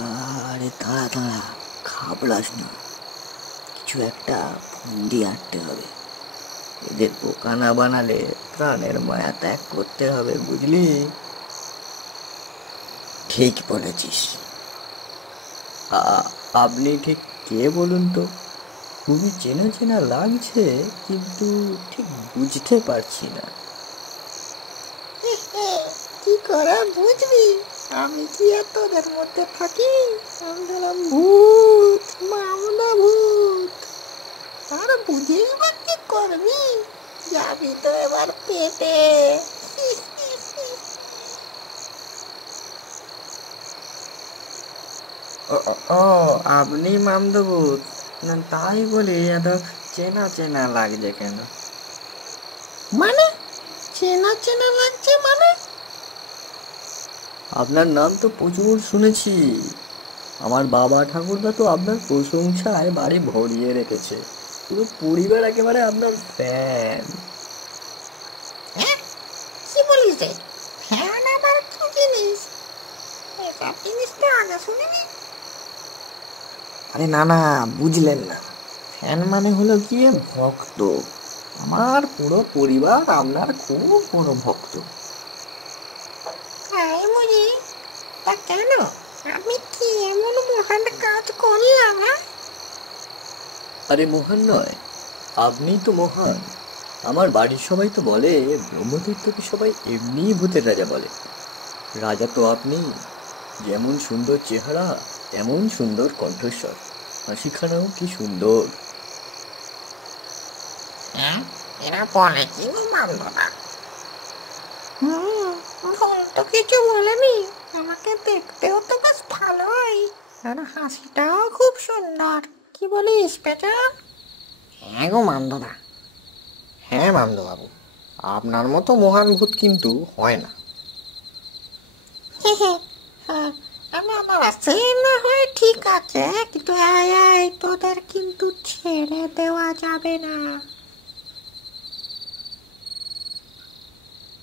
আরে দাঁড়া দাঁড়া, ঘাবড়াস না। কিছু একটা ফন্দি আঁটতে হবে। এদের বোকা না বানালে প্রাণের মায়া ত্যাগ করতে হবে, বুঝলি? ঠিক বলেছিস। আপনি ঠিক কে বলুন তো? খুবই চেনা চেনা লাগছে, কিন্তু ঠিক বুঝতে পারছি না। কি করে বুঝবি? আমি কি আর তোদের মধ্যে থাকি? আমি হলাম ভূত, মামলা ভূত। আর বুঝেই বা কি করবি? যাবি তো এবার পেটে। ও ও, ও, আপনি মামদবুত? না, তাই বলি এত চেনা চেনা লাগছে কেন? মানে চেনা চেনা লাগছে মানে? আপনার নাম তো প্রচুর শুনেছি। আমার বাবা ঠাকুরদা তো আপনার প্রশংসায় বাড়ি ভরিয়ে রেখেছে। পুরো পরিবার একেবারে আপনার ফ্যান। হ্যাঁ, কি বলিস রে? ফ্যান আবার কি জিনিস? এসব জিনিস তো আগে শুনিনি। আরে না না, বুঝলেন না। ফ্যান মানে হলো গিয়ে ভক্ত। আমার পুরো পরিবার আপনার খুব বড় ভক্ত। তাই বুঝি? তা কেন? আমি কি এমন মহান কাজ করলাম? হ্যাঁ? আরে মহান নয়, আপনিই তো মহান। আমার বাড়ির সবাই তো বলে ব্রহ্মতীর্থকে সবাই এমনিই ভূতের রাজা বলে। রাজা তো আপনি। যেমন সুন্দর চেহারা, তেমন সুন্দর কণ্ঠস্বর, হাসিখানাও কি সুন্দর। হ্যাঁ, এরা বলে কি গো মামদা? ভুল তো কিছু বলেনি। আমাকে দেখতেও তো বেশ ভালোই, আর হাসিটাও খুব সুন্দর। কি বলিস পেটা? হ্যাঁ গো মামদোদা, হ্যাঁ মামদোবাবু, আপনার মতো মহান ভূত কিন্তু হয় না। হ্যাঁ, না না, সে না হয় ঠিক আছে, কিন্তু এই তোদের কিন্তু ছেড়ে দেওয়া যাবে না।